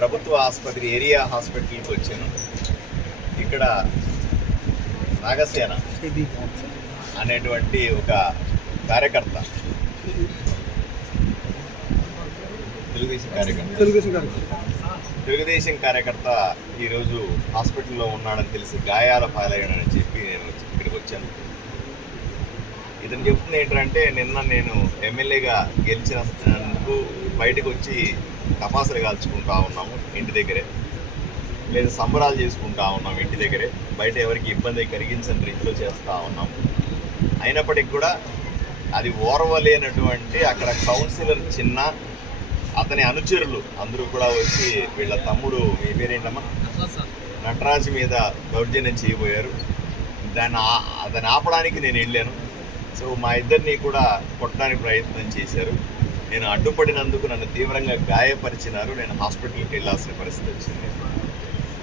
ప్రభుత్వ ఆసుపత్రి ఏరియా హాస్పిటల్కి వచ్చాను. ఇక్కడ నాగసేన అనేటువంటి ఒక కార్యకర్త. తెలుగుదేశం కార్యకర్త. తెలుగుదేశం కార్యకర్త. ఈరోజు హాస్పిటల్లో ఉన్నాడని తెలిసి గాయాల పాలయ్యాడని చెప్పి నేను ఇక్కడికి వచ్చాను. ఇతను చెప్తుంది ఏంటంటే నిన్న నేను ఎమ్మెల్యేగా గెలిచినందుకు బయటకు వచ్చి తపాసులు కాల్చుకుంటా ఉన్నాము ఇంటి దగ్గరే. లేదా సంబరాలు చేసుకుంటా ఉన్నాం ఇంటి దగ్గరే. బయట ఎవరికి ఇబ్బంది కలిగించని రీతిలో చేస్తూ ఉన్నాం. అయినప్పటికీ కూడా అది ఓర్వలేనటువంటి అక్కడ కౌన్సిలర్ చిన్న అతని అనుచరులు అందరూ కూడా వచ్చి వీళ్ళ తమ్ముడు మీ పేరేంటమ్మా? నటరాజు మీద దౌర్జన్యం చేయబోయారు. దాన్ని దాన్ని ఆపడానికి నేను వెళ్ళాను. సో మా ఇద్దరిని కూడా కొట్టడానికి ప్రయత్నం చేశారు. నేను అడ్డుపడినందుకు నన్ను తీవ్రంగా గాయపరిచినారు. నేను హాస్పిటల్కి వెళ్ళాల్సిన పరిస్థితి వచ్చింది.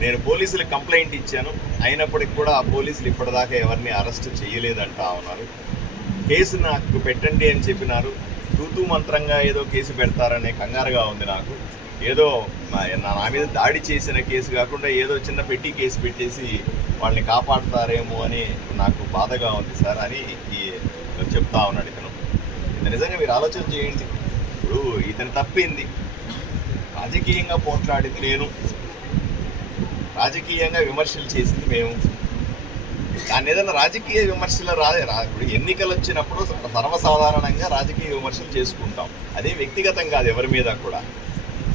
నేను పోలీసులకు కంప్లైంట్ ఇచ్చాను. అయినప్పటికి కూడా ఆ పోలీసులు ఇప్పటిదాకా ఎవరిని అరెస్ట్ చేయలేదంటా ఉన్నారు. కేసు నాకు పెట్టండి అని చెప్పినారు. తూతూ మంత్రంగా ఏదో కేసు పెడతారనే కంగారుగా ఉంది నాకు. ఏదో నా నా మీద దాడి చేసిన కేసు కాకుండా ఏదో చిన్న పెట్టి కేసు పెట్టేసి వాళ్ళని కాపాడుతారేమో అని నాకు బాధగా ఉంది సార్ అని చెప్తా ఉన్నాడు ఇతను. నిజంగా మీరు ఆలోచన చేయండి. ఇప్పుడు ఇతను తప్పింది. రాజకీయంగా పోట్లాడింది నేను. రాజకీయంగా విమర్శలు చేసింది మేము. దాని ఏదైనా రాజకీయ విమర్శలు రా రా- ఇప్పుడు ఎన్నికలు వచ్చినప్పుడు సర్వసాధారణంగా రాజకీయ విమర్శలు చేసుకుంటాం. అదే వ్యక్తిగతం కాదు ఎవరి మీద కూడా.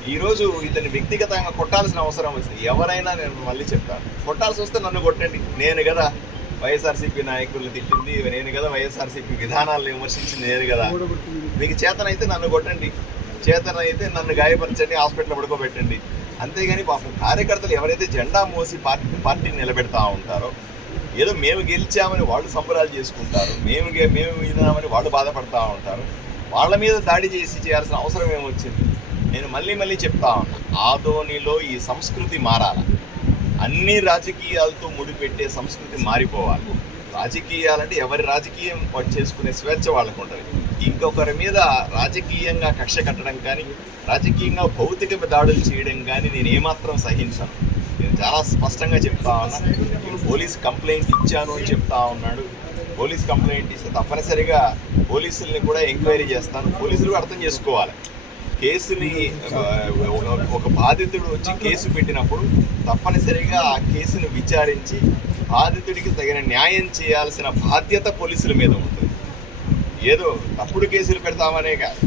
ఈరోజు ఇతన్ని వ్యక్తిగతంగా కొట్టాల్సిన అవసరం వచ్చింది. ఎవరైనా నేను మళ్ళీ చెప్తాను. కొట్టాల్సి వస్తే నన్ను కొట్టండి. నేను కదా. వైఎస్ఆర్సీపీ నాయకులను తిట్టింది. నేను కదా వైఎస్ఆర్సీపీ విధానాలను విమర్శించింది నేను కదా. మీకు చేతనైతే నన్ను కొట్టండి. చేతనైతే నన్ను గాయపరచండి హాస్పిటల్ పడుకోబెట్టండి. అంతేగాని పాపం కార్యకర్తలు ఎవరైతే జెండా మోసి పార్టీ పార్టీని నిలబెడతా ఉంటారో ఏదో మేము గెలిచామని వాళ్ళు సంబరాలు చేసుకుంటారు మేము గె- మేము విన్నామని వాళ్ళు బాధపడతా ఉంటారు. వాళ్ళ మీద దాడి చేసి చేయాల్సిన అవసరం ఏమొచ్చింది? నేను మళ్ళీ మళ్ళీ చెప్తా ఉన్నా ఆదోనిలో ఈ సంస్కృతి మారాలి. అన్ని రాజకీయాలతో ముడిపెట్టే సంస్కృతి మారిపోవాలి. రాజకీయాలంటే ఎవరి రాజకీయం వాడు చేసుకునే స్వేచ్ఛ వాళ్ళకు ఉంటుంది. ఇంకొకరి మీద రాజకీయంగా కక్ష కట్టడం కానీ రాజకీయంగా భౌతిక దాడులు చేయడం కానీ నేను ఏమాత్రం సహించను. నేను చాలా స్పష్టంగా చెప్తా ఉన్నా నేను పోలీస్ కంప్లైంట్ ఇచ్చాను అని చెప్తా ఉన్నాడు. పోలీస్ కంప్లైంట్ ఇస్తే తప్పనిసరిగా పోలీసుల్ని కూడా ఎంక్వైరీ చేస్తాను. పోలీసులు అర్థం చేసుకోవాలి. కేసుని ఒక- బాధితుడు వచ్చి కేసు పెట్టినప్పుడు తప్పనిసరిగా ఆ కేసును విచారించి బాధితుడికి తగిన న్యాయం చేయాల్సిన బాధ్యత పోలీసుల మీద ఉంటుంది. ఏదో తప్పుడు కేసులు పెడతామనే కాదు.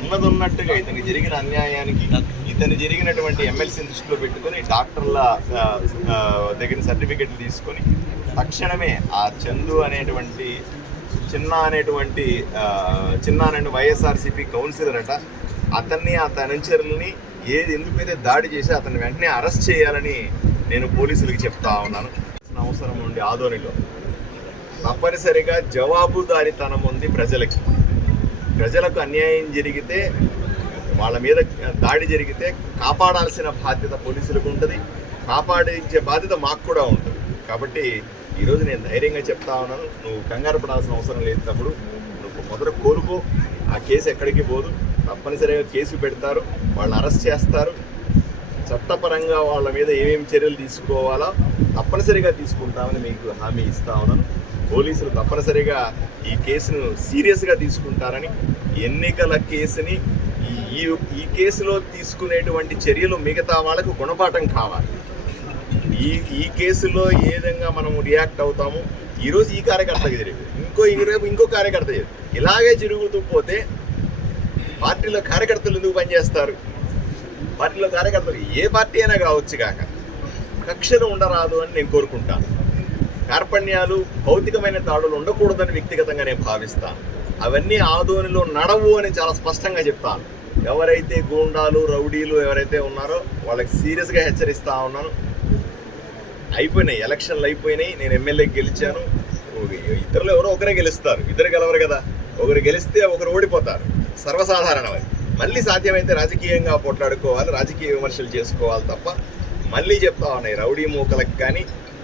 ఉన్నది ఉన్నట్టుగా ఇతనికి జరిగిన అన్యాయానికి ఇతను జరిగినటువంటి ఎమ్మెల్సీని దృష్టిలో పెట్టుకొని డాక్టర్ల ఆ, ఆ, దగ్గర సర్టిఫికెట్లు తీసుకొని తక్షణమే ఆ చందు అనేటువంటి చిన్న అనేటువంటి ఆ, చిన్న అనే వైఎస్ఆర్సీపీ కౌన్సిలర్ అట అతన్ని అతని అనుచరుల్ని ఏది ఎందుకు మీద దాడి చేసి అతన్ని వెంటనే అరెస్ట్ చేయాలని నేను పోలీసులకు చెప్తా ఉన్నాను. అవసరం ఉండి ఆదోనిలో తప్పనిసరిగా జవాబుదారితనం ఉంది ప్రజలకి. ప్రజలకు అన్యాయం జరిగితే వాళ్ళ మీద దాడి జరిగితే కాపాడాల్సిన బాధ్యత పోలీసులకు ఉంటుంది. కాపాడించే బాధ్యత మాకు కూడా ఉంటుంది. కాబట్టి ఈరోజు నేను ధైర్యంగా చెప్తా ఉన్నాను. నువ్వు కంగారు పడాల్సిన అవసరం లేదు తప్పుడు నువ్వు మొదట కోరుకో ఆ కేసు ఎక్కడికి పోదు. తప్పనిసరిగా కేసు పెడతారు వాళ్ళని అరెస్ట్ చేస్తారు. చట్టపరంగా వాళ్ళ మీద ఏమేమి చర్యలు తీసుకోవాలో తప్పనిసరిగా తీసుకుంటామని మీకు హామీ ఇస్తా ఉన్నాను. పోలీసులు తప్పనిసరిగా ఈ కేసును సీరియస్గా తీసుకుంటారని ఎన్నికల కేసుని ఈ ఈ- కేసులో తీసుకునేటువంటి చర్యలు మిగతా వాళ్ళకు గుణపాఠం కావాలి. ఈ ఈ కేసులో ఏ విధంగా మనం రియాక్ట్ అవుతాము? ఈరోజు ఈ కార్యకర్తకి జరిగింది ఇంకో ఈ ఇంకో కార్యకర్త జరిగింది ఇలాగే జరుగుతూ పోతే పార్టీలో కార్యకర్తలు ఎందుకు పనిచేస్తారు? పార్టీలో కార్యకర్తలు ఏ పార్టీ అయినా కావచ్చు కాక కక్షలు ఉండరాదు అని నేను కోరుకుంటాను. కార్పణ్యాలు భౌతికమైన దాడులు ఉండకూడదని వ్యక్తిగతంగా నేను భావిస్తాను. అవన్నీ ఆదోనిలో నడవు అని చాలా స్పష్టంగా చెప్తాను. ఎవరైతే గూండాలు రౌడీలు ఎవరైతే ఉన్నారో వాళ్ళకి సీరియస్గా హెచ్చరిస్తా ఉన్నాను. అయిపోయినాయి ఎలక్షన్లు అయిపోయినాయి. నేను ఎమ్మెల్యే గెలిచాను. ఇద్దరులో ఎవరో ఒకరే గెలుస్తారు. ఇద్దరు గెలవరు కదా. ఒకరు గెలిస్తే ఒకరు ఓడిపోతారు. సర్వసాధారణమై మళ్ళీ సాధ్యమైతే రాజకీయంగా పోట్లాడుకోవాలి రాజకీయ విమర్శలు చేసుకోవాలి తప్ప మళ్ళీ చెప్తా ఉన్నాయి రౌడీ మూకలకు కానీ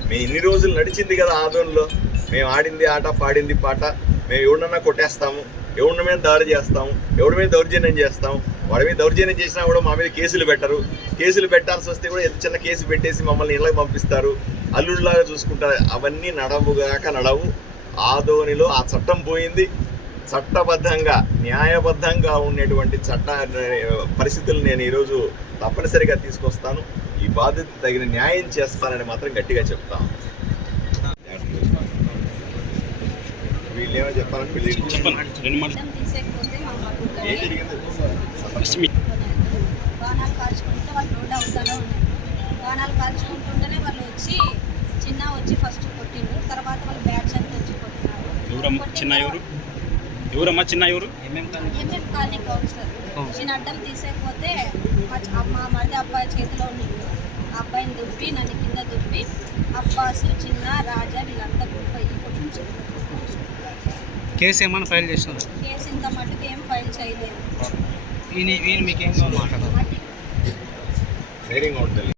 మేము ఇన్ని రోజులు నడిచింది కదా ఆదోన్లో మేము ఆడింది ఆట పాడింది పాట మేము ఎవడన్నా కొట్టేస్తాము ఎవడి మీద దాడి చేస్తాము ఎవడి మీద దౌర్జన్యం చేస్తాం వాడి మీద దౌర్జన్యం చేసినా కూడా మా మీద కేసులు పెట్టరు. కేసులు పెట్టాల్సి వస్తే కూడా ఎంత చిన్న కేసు పెట్టేసి మమ్మల్ని ఇళ్ళకి పంపిస్తారు. అల్లుడిలాగా చూసుకుంటారు. అవన్నీ నడవుగాక నడవు. ఆదోనిలో ఆ చట్టం పోయింది. చట్టబద్ధంగా న్యాయబద్ధంగా ఉండేటువంటి చట్ట పరిస్థితులు నేను ఈరోజు తప్పనిసరిగా తీసుకొస్తాను. ఈ బాధ్యత తగిన న్యాయం చేస్తానని మాత్రం గట్టిగా చెప్తాను వీళ్ళు ఏమో చెప్పాలని వీళ్ళు చెప్పండి. రెండు మాటలు అడ్డం తీసేయకపోతే మా బాబు ఏం జరిగింది? బాణాలు కాల్చుకుంటే వాళ్ళు రోడ్డు అవుతానే ఉన్నారు. బాణాలు కాల్చుకుంటుంటేనే వాళ్ళు వచ్చి చిన్న వచ్చి ఫస్ట్ కొట్టిండు తర్వాత వాళ్ళు బ్యాచ్ అంతా వచ్చి కొట్టినారు. చిన్న ఎవరు? ఎవరమ్మా చిన్న ఎవరు? ఎంఎం కాలనీ కౌన్సిలర్ నేను అడ్డం తీసేయకపోతే మా చ- మా మరిది అబ్బాయి చేతిలో ఉన్నాడు ఆ అబ్బాయిని దుప్పి నన్ను కింద దుప్పి అబ్బాసు చిన్న రాజా వీళ్ళంతా పోయి కొట్టించారు కేసు ఏమైనా ఫైల్ చేసినారు? కేసు ఇంత మటుకు ఏం ఫైల్ చేయలేదు. మీకు ఏం మాట్లాడాలి?